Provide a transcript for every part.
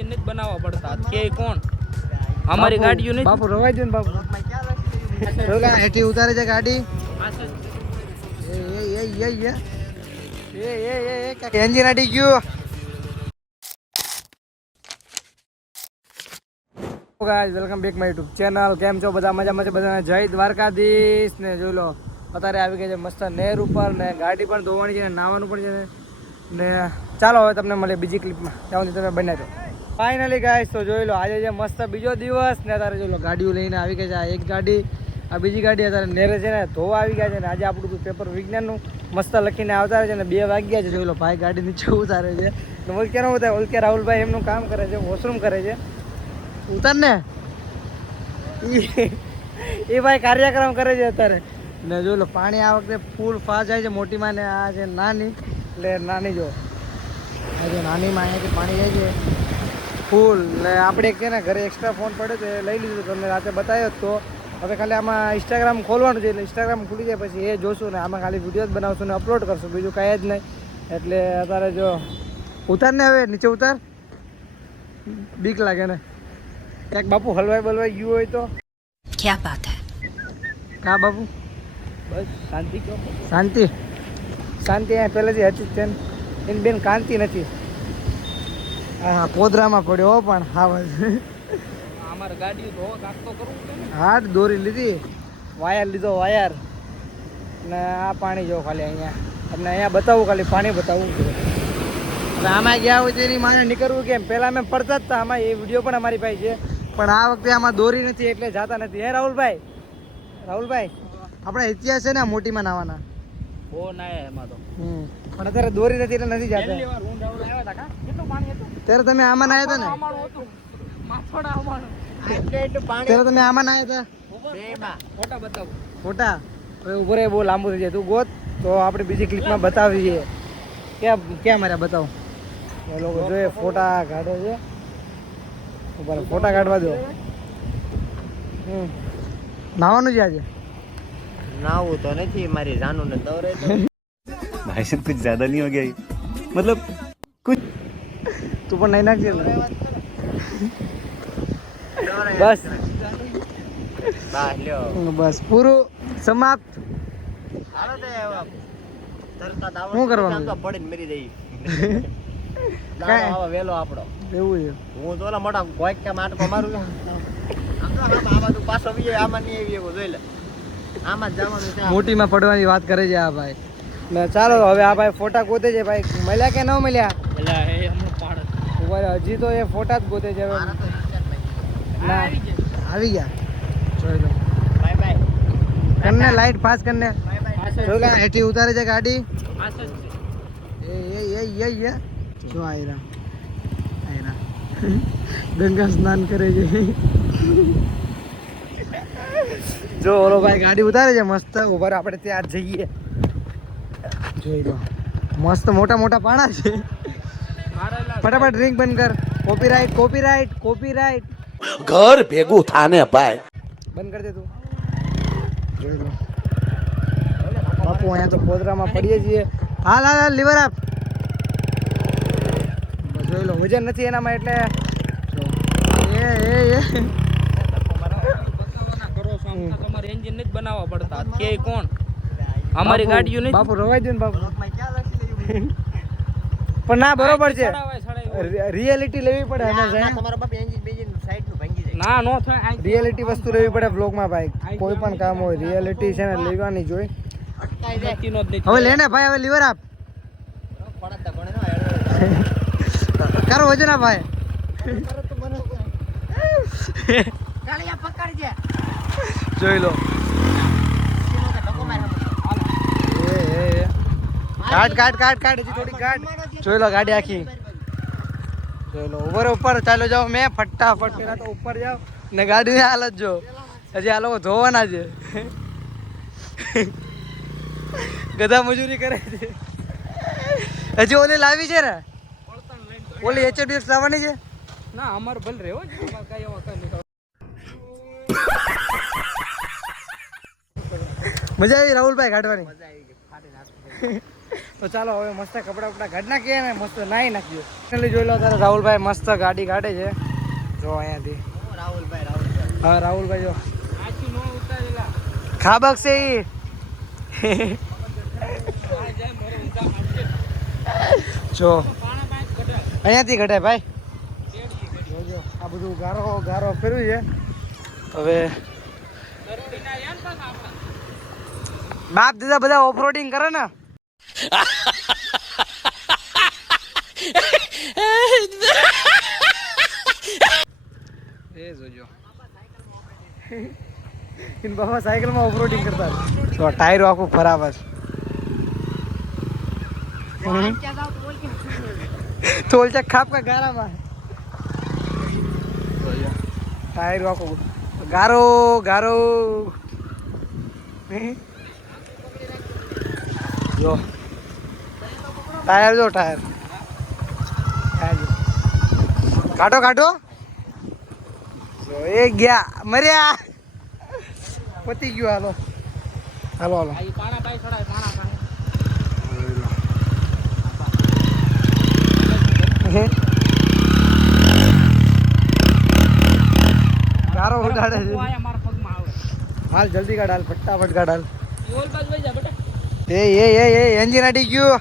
Engine નથી બનાવવા પડતા કે કોણ અમારી ગાડીઓ નથી બાપુ રવાઈ દો ને બાપુ રોલા હેઠી ઉતારે છે ગાડી એન્જિન અડી ગયું guys welcome back my YouTube channel કેમ છો બધા મજામાં છે બધાને જય દ્વારકાધીશ ને જોઈ લો અત્યારે આવી ગઈ છે મસ્ત નહેર ઉપર ને ગાડી પણ ધોવાની છે ને નાવાનું પણ છે ને ચાલો હવે તમને મળે બીજી ક્લિપમાં ત્યાં સુધી તમે બનાવી દો ફાઇનલી ગાઈસ તો જોઈ લો આજે છે મસ્ત બીજો દિવસ ને અત્યારે જોઈ લો ગાડીઓ લઈને આવી ગઈ છે આ એક ગાડી આ બીજી ગાડી અત્યારે નેરે છે ને ધોવા આવી ગયા છે ને આજે આપણું પેપર વિજ્ઞાનનું મસ્ત લખીને આવતા છે ને 2 વાગ્યા છે જોઈ લો ભાઈ ગાડી નીચે ઉતારે છે ને ઓલક્યા બધા ઓલક્યા રાહુલભાઈ એમનું કામ કરે છે વોશરૂમ કરે છે ઉતાર ને એ ભાઈ કાર્યક્રમ કરે છે અત્યારે ને જોઈ લો પાણી આ વખતે ફૂલ ફાસ્ટ જાય છે મોટીમાં ને આ છે નાની એટલે નાની જો આ જો નાનીમાં અહીંયાથી પાણી જાય છે ફૂલ ને આપણે કે ને ઘરે એક્સ્ટ્રા ફોન પડ્યો તો એ લઈ લીધું તમને રાતે બતાવ્યો તો હવે ખાલી આમાં ઇન્સ્ટાગ્રામ ખોલવાનું છે એટલે ઇન્સ્ટાગ્રામ ખુલી જાય પછી એ જોશું ને આમાં ખાલી વિડીયો જ બનાવશું ને અપલોડ કરશું બીજું કાંઈ જ નહીં એટલે અત્યારે જો ઉતાર ને હવે નીચે ઉતાર બીક લાગે ને ક્યાંક બાપુ હલવાઈ બલવાઈ ગયું હોય તો ક્યાં બાત હે કા બાપુ બસ શાંતિ કહો શાંતિ શાંતિ અહીંયા પહેલેથી હતી જ તેમ એની બેન કાંતિ નથી હા પોદરામાં પડ્યો પણ હા અમારે ગાડીઓ ધોવા કાક તો કરવું છે ને હાથ દોરી લીધી વાયર લીધો વાયર ને આ પાણી જો ખાલી અહીંયા તમને અહીંયા બતાવું ખાલી પાણી બતાવવું હવે આમાં ગયા હોય તેની માને નીકળવું કેમ પહેલાં અમે પડતા જ હતા આમાં એ વિડીયો પણ અમારી પાસે છે પણ આ વખતે આમાં દોરી નથી એટલે જાતા નથી હે રાહુલભાઈ આપણે ઇતિહાસ છે ને મોટીમાં નાવાના બહુ ના એમાં તો પણ અત્યારે દોરી નથી એટલે નથી જાતા પહેલી વાર હું રાહુલ આવ્યા હતા કા કેટલું પાણી હતું ત્યારે તમે આમાં નાયા હતા ને અમારું હતું માથોડા અમારું ત્યારે તમે આમાં નાયા હતા બેમાં ફોટા બતાવું ફોટા હવે ઉભો રહે બહુ લાંબુ થઈ જાય તું ગોત તો આપણે બીજી ક્લિપમાં બતાવીએ ક્યાં મારે બતાવો એ લોકો જોઈએ ફોટા કાઢે છે ઉપર ફોટા કાઢવા દો નાવાનું છે આજે નાવું તો નથી મારી જાનુ ને દોરે भाई साहब कुछ ज्यादा नहीं हो गया मतलब कुछ તું પણ નહીં નાખજે બસ બા લ્યો બસ પૂરું સમાપ્ત હાલો તે તરતા દાવ શું કરવાનું? તો પડીને મરી જઈ કાંઈ? દાવ વેલો આપણો એવું છે હું તો ઓલા મોટા ગોઈક કે માટકો મારું છું આમ તો આમાં તું પાછો આવી જાય આમાં નહીં આવી એવો જોઈ લે આમાં જ જવાનું છે મોટીમાં પડવાની વાત કરે છે આ ભાઈ ને ચાલો હવે આ ભાઈ ફોટા ગોતે છે ભાઈ મળ્યા કે ન મળ્યા એટલે એ અમુક પાડ ઉભા રહો, હજી તો એ ફોટા જ ગોતે છે હવે મારા તો ના આવી ગયા જોઈ લો બાય બાય કરને લાઈટ પાસ કરને બાય બાય જોઈ લો હેઠી ઉતારે છે ગાડી પાસ જ છે એ જો આયરા ગંગા સ્નાન કરે છે જો ઓલો ભાઈ ગાડી ઉતારે છે મસ્ત ઉભા રહો, આપણે ત્યાં જઈએ જોઈ લો મસ્ત મોટા મોટા પાણા છે ફટાફટ ડ્રિંક બંધ કર કોપીરાઇટ ઘર ભેગું થાને ભાઈ બંધ કરી દે તું જોઈ લો બાપુ અહીંયા તો પોદરામાં પડીએ છીએ હાલ લીવર આપ જોઈ લો વજન નથી એનામાં એટલે એ તમારે એન્જિન નથી બનાવવા પડતા કે કોણ અમારી ગાડીઓ નથી બાપુ રવાઈ દો ને બાપુ લોકમાં ક્યાં લખી લેવું પણ ના બરોબર છે સડાવાય. રિયાલિટી લેવી પડે ના હંમેશા તમારા બાપ એન્જિન બેન્જિન સાઈડ નું ભાંગી જાય ના નો થાય રિયાલિટી વસ્તુ લેવી પડે બ્લોગમાં ભાઈ કોઈ પણ કામ હોય રિયાલિટી છે ને લેવાની જોઈ અટકાઈ જાય નક્કી નો જ નથી. હવે લેને ભાઈ હવે લીવર આપ પડતા કોણે નો કરો વજન આપ ભાઈ કાળિયા પકડજે જોઈ લો ધક્કો માર કાટ હજી થોડી કાટ જોઈ લો ગાડી આખી જોઈ લો ઉપર ચાલો જાઓ મેં ફટાફટ પેલા તો ઉપર જાઓ ને ગાડીની હાલત જો હજી આ લોકો ધોવાના છે ગધા મજૂરી કરે છે હજી ઓલી લાવી છે ને ઓલી HDX લાવવાની છે ના અમારે ભલે રહેવો જ અમારે કઈ એવા કઈ નહીં. મજા આવી રાહુલભાઈ કાઢવાની તો ચાલો હવે મસ્ત કપડા બપડા કાઢી નાખીએ ને મસ્ત નાહી નાખીએ. ફાઇનલી જોઈ લો તારે રાહુલભાઈ મસ્ત ગાડી કાઢે છે જો અહીંયાથી. હા રાહુલભાઈ જો આથી નો ઉતારેલા ખાબક છે ઈ. જો અહીંયાથી ઘટાય ભાઈ. જોજો આ બધું ગારો ગારો ફેરવ્યું છે હવે. બાપ દીધા બધા ઓફરોડિંગ કરે ને. એ જોજો इन बाबा साइकिल में ऑफरोडिंग करता है तो टायर आखું ખરાબ છે. તોલ ચક ખાપ કા ગારામાં टायर आखું ગારો ગારો જો टायर જો टायर કાટો કાટો જો એ ગયા મર્યા પતી ગયું. હાલો હાલો હાલો આ પાણા ભાઈ છોડાય પાણા ભાઈ ગારો ઉડાડે છે. આયા મારા પગમાં આવે હાલ જલ્દી કાઢ હાલ ફટાફટ કાઢ હાલ. ઓલ બાજુ વઈ જા બેટા એ એન્જિન અડી ગયું.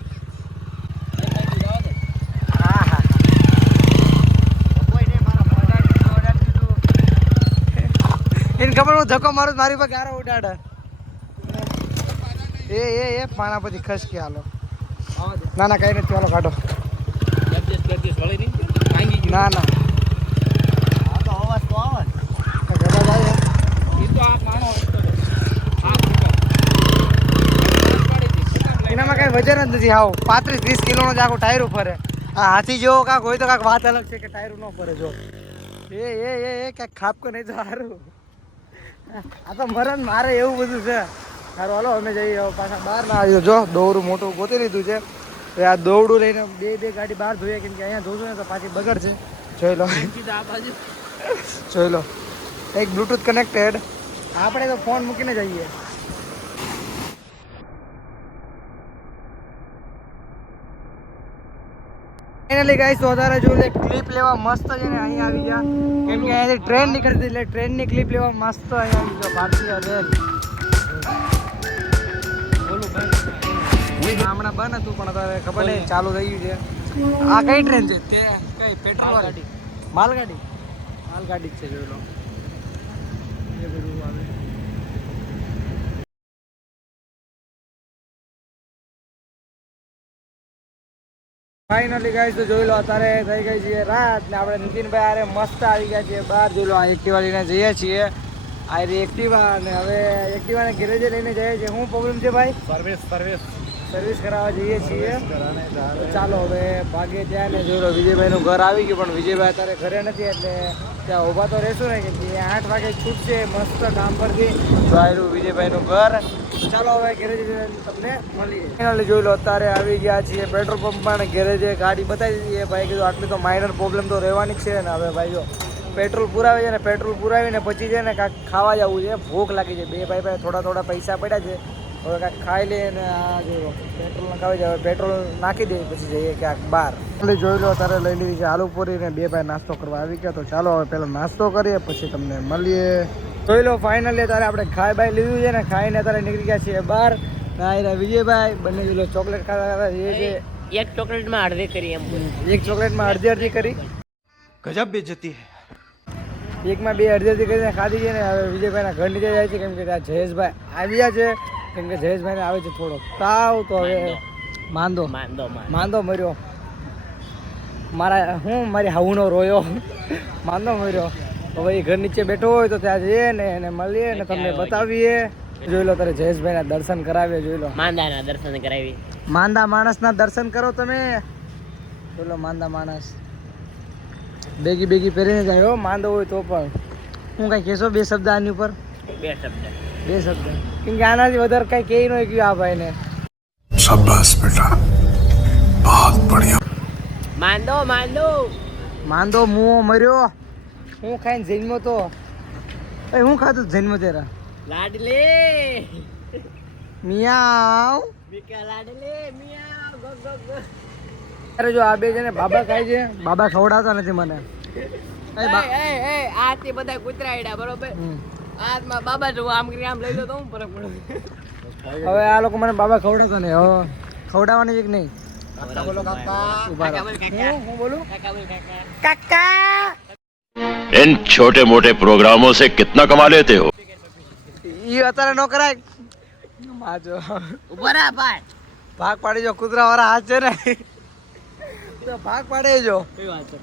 હા હા એને ખબર હું ધક્કો મારું મારી પર ગારો ઉડાડે. એ પાણા પછી ખસ કે હાલો. ના ના કઈ નથી હાલો કાઢો. એડજસ્ટ કરી દે સોળી ની ભાંગી ગયું ના ના આ તો અવાજ તો આવે ને. ગડા જાય ઈ તો આ પાણો રસ્તો છે આ એનામાં કઈ વજન જ નથી. હાવ 35-30 કિલોનો જ આખું ટાયર ફરે. આ હાથી જેવો કાંક હોય તો કાંક વાત અલગ છે કે ટાયર ન ફરે. જો એ કાંઈક ખાપકો નહીં તો સારું. આ તો મરણ મારે એવું બધું છે. સારું હાલો અમે જઈએ પાછા બહાર ના આવ્યો. જો દોરડું મોટું ગોતી લીધું છે. તો આ દોરડું લઈને બે ગાડી બહાર ધોઈએ કેમ કે અહીંયા ધોશું ને તો પાછી બગડશે. જોઈ લો આ બાજુ જોઈ લો એક બ્લૂટૂથ કનેક્ટેડ. આપણે તો ફોન મૂકીને જઈએ. ફાઇનલી ગાઈસ તો અત્યારે જો ક્લિપ લેવા મસ્ત છે ને અહીંયા આવી ગયા કેમ કે અહીંયાથી ટ્રેન નીકળતી એટલે ટ્રેનની ક્લિપ લેવા મસ્ત અહીંયા આવી ગયો ભારતીય રેલ. હમણાં બંધ હતું પણ અત્યારે ખબર નહીં ચાલુ થઈ ગયું છે. આ કઈ ટ્રેન છે તે કઈ પેટ્રોલ વાળી માલગાડી માલગાડી જ છે. જોઈ લો એ બધું આવે. ફાઇનલી ગાઈસ તો જોઈ લો અત્યારે થઈ ગઈ છે રાત ને આપણે નીતિનભાઈ આરે મસ્ત આવી ગયા છીએ બહાર. જોઈ લો આ એક્ટિવા લઈને જઈએ છીએ. આ એક્ટિવા અને હવે એક્ટિવાને ગેરેજે લઈને જઈએ છીએ. શું પ્રોબ્લેમ છે ભાઈ? સર્વિસ કરાવવા જઈએ છીએ. તો ચાલો હવે ભાગે ત્યાં ને જોઈ લો વિજયભાઈનું ઘર આવી ગયું પણ વિજયભાઈ અત્યારે ઘરે નથી એટલે ત્યાં ઊભા તો રહેશું ને કે 8 વાગે છૂટશે મસ્ત કામ પરથી. તો આવ્યું વિજયભાઈનું ઘર. ચાલો હવે ગેરેજ તમને મળીએ. ફાઇનલી જોઈ લો અત્યારે આવી ગયા છીએ પેટ્રોલ પંપમાં ને ગેરેજે ગાડી બતાવી દીધી. ભાઈ કીધું આટલી તો માઇનર પ્રોબ્લેમ તો રહેવાની જ છે ને. હવે ભાઈ જો પેટ્રોલ પુરાવે છે ને પેટ્રોલ પુરાવીને પછી છે ને કાંઈક ખાવા જવું છે. ભૂખ લાગી છે. બે ભાઈ થોડા પૈસા પડ્યા છે. હવે કાંઈક ખાઈ લઈએ ને આ જો પેટ્રોલ નખાવી જાય. પેટ્રોલ નાખી દઈએ પછી જઈએ ક્યાંક બહાર. જોઈ લો અત્યારે લઈ લીધી છે આલુ પૂરી ને બે ભાઈ નાસ્તો કરવા આવી ગયા. તો ચાલો હવે પહેલાં નાસ્તો કરીએ પછી તમને મળીએ. જોઈ લો ફાઇનલી અત્યારે આપણે ખાઈ બાઈ લીધું છે ને ખાઈને અત્યારે નીકળી ગયા છીએ બહાર. ના વિજયભાઈ બંને જોઈ લો ચોકલેટ ખાતા એ છે. એક ચોકલેટમાં અડધી કરી એમ એક ચોકલેટમાં અડધી કરી. गजब बेइज्जती है. એકમાં બે અડધી કરીને ખાધી છે ને. હવે વિજયભાઈના ઘર નીચે જાય છે કેમ કે ત્યાં જયેશભાઈ આવ્યા છે. કેમ કે જયેશભાઈને આવે છે થોડો તાવ. તો હવે માંદો મર્યો. મારી હાઉનો રોયો માંદો મર્યો. હવે એ ઘર નીચે બેઠો હોય તો ત્યાં જઈએ ને એને મળીએ ને તમને બતાવીએ. જોઈ લો તારે જયેશભાઈના દર્શન કરાવીએ. જોઈ લો માંદાના દર્શન કરાવી. માંદા માણસના દર્શન કરો તમે. જોઈ લો માંદા માણસ બેગી પહેરીને જાય હો. માંદો હોય તો પણ હું કઈ કહેશો બે શબ્દ આની ઉપર? બે શબ્દ કેમ કે આનાથી વધારે કઈ કહી ન ગયું આ ભાઈને. शाबाश बेटा बहुत बढ़िया. માંદો મુઓ મર્યો. હું ખાઈને જન્મો તો હું ખાધું જન્મ તેરા લાડલી મિયાવ. મિકા લાડલે મિયા ગો ગો ગો. અરે જો આ બે છે ને બાબા ખાય છે, બાબા ખવડાવતા નથી મને. આ તે બધા કૂતરા આડ્યા બરોબર. હાથમાં બાબા જો આમ કરી આમ લઈ લો તો હું ફરક પડે. હવે આ લોકો મને બાબા ખવડાવતા નહીં. હવે ખવડાવવાની છે કે નહીં? કાકા બોલો કાકા. ઉભા રહો. હું બોલું? કાકા બોલ કાકા. કાકા. इन छोटे मोटे प्रोग्रामों से कितना कमा लेते हो? ઈ અત્યારે નો કરાય. માજો ઉભા રહા ભાઈ. ભાગ પાડી જો, કૂતરા વાળા હાથ છે ને તો ભાગ પાડે જો. કઈ વાત છે?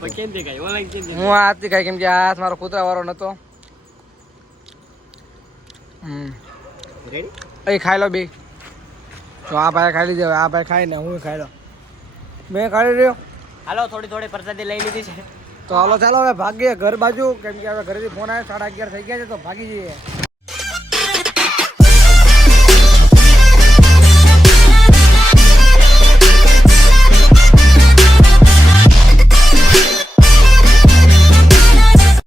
પણ કેમ દેખાય? ઓનલાઈન કેમ દેખાય? હું આ હાથથી ખાઈ, કેમ કે આ હાથ મારો કૂતરા વાળો નતો. રેડી? એ ખાઈ લો બે. તો આ ભાઈ ખાઈ લીધે, આ ભાઈ ખાઈ ને હું ખાઈ લો. મેં ખાઈ રહ્યો. હાલો થોડી થોડી પ્રસાદી લઈ લીધી છે. તો હાલો ચાલો હવે ભાગીએ ઘર બાજુ, કેમ કે હવે ઘરેથી ફોન આવ્યો, 11:30 થઈ ગયા છે તો ભાગી જઈએ.